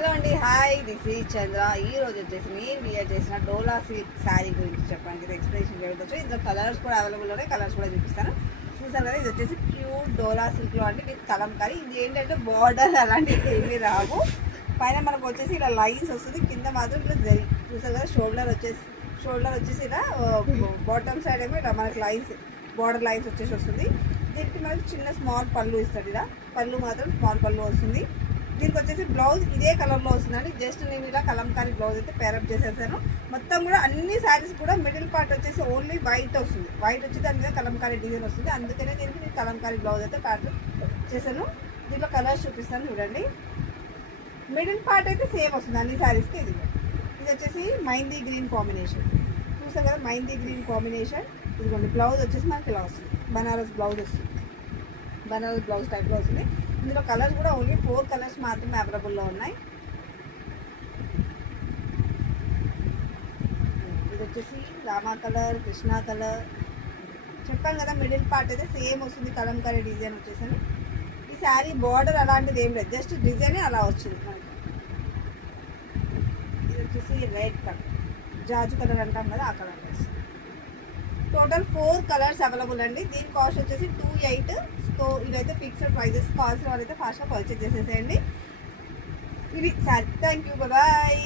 Hello అండి, hi, this is చంద్ర. ఈ రోజు వచ్చేసి నేను వియర్ చేసిన డోలా సిల్క్ శారీ గురించి చెప్పడానికి ఎక్స్ప్లెనేషన్ చేయవచ్చు. ఇందులో కలర్స్ కూడా అవైలబుల్ ఉన్నాయి, కలర్స్ కూడా చూపిస్తాను. చూసారు కదా, ఇది వచ్చేసి ప్యూర్ డోలా సిల్క్లో అంటే విత్ కలంకారీ. ఇది ఏంటంటే బార్డర్ అలాంటివి ఏమీ రావు. పైన మనకు వచ్చేసి ఇలా లైన్స్ వస్తుంది, కింద మాత్రం ఇలా జరి. చూసారు కదా, షోల్డర్ వచ్చేసి ఇలా బాటమ్ సైడ్ ఏమో ఇలా మనకి లైన్స్, బార్డర్ లైన్స్ వచ్చేసి వస్తుంది. దీనికి మనకి చిన్న స్మాల్ పళ్ళు ఇస్తాడు. ఇలా పళ్ళు మాత్రం స్మాల్ పళ్ళు వస్తుంది. దీనికి వచ్చేసి బ్లౌజ్ ఇదే కలర్లో వస్తుందండి. జస్ట్ నేను ఇలా కలంకారీ బ్లౌజ్ అయితే పేరప్ చేసేసాను. మొత్తం కూడా అన్ని శారీస్ కూడా మిడిల్ పార్ట్ వచ్చేసి ఓన్లీ వైట్ వస్తుంది. వైట్ వచ్చి దాని మీద కలంకారీ డిజైన్ వస్తుంది. అందుకనే దీనికి నేను కలంకారీ బ్లౌజ్ అయితే ప్యాటర్న్ చేశాను. దీంట్లో కలర్స్ చూపిస్తాను చూడండి. మిడిల్ పార్ట్ అయితే సేమ్ వస్తుంది అన్ని శారీస్కి. ఇది వచ్చేసి మైందీ గ్రీన్ కాంబినేషన్. చూసాం కదా, మైందీ గ్రీన్ కాంబినేషన్. ఇదిగోండి, బ్లౌజ్ వచ్చేసి మనకి ఇలా వస్తుంది, బనారస్ బ్లౌజ్ వస్తుంది. బనారస్ బ్లౌజ్ టైప్లో వస్తుంది. ఇందులో కలర్స్ కూడా ఓన్లీ 4 కలర్స్ మాత్రమే అవైలబుల్లో ఉన్నాయి. ఇది వచ్చేసి రామా కలర్, కృష్ణా కలర్. చెప్పాను కదా, మిడిల్ పార్ట్ అయితే సేమ్ వస్తుంది, కలంకారీ డిజైన్ వచ్చేసని. ఈ శారీ బార్డర్ అలాంటిది ఏం లేదు, జస్ట్ డిజైనే అలా వచ్చింది మనకి. ఇది వచ్చేసి రెడ్ కలర్, జాజు కలర్ అంటాం కదా, ఆ కలర్ వస్తుంది. టోటల్ 4 కలర్స్ అవైలబుల్ అండి. దీని కాస్ట్ వచ్చేసి 28. సో ఇవైతే ఫిక్స్డ్ ప్రైజెస్. కావాల్సిన వాళ్ళైతే ఫాస్ట్గా పర్చేజ్ చేసేసేయండి. ఇది సార్, థ్యాంక్ యూ, బాయ్.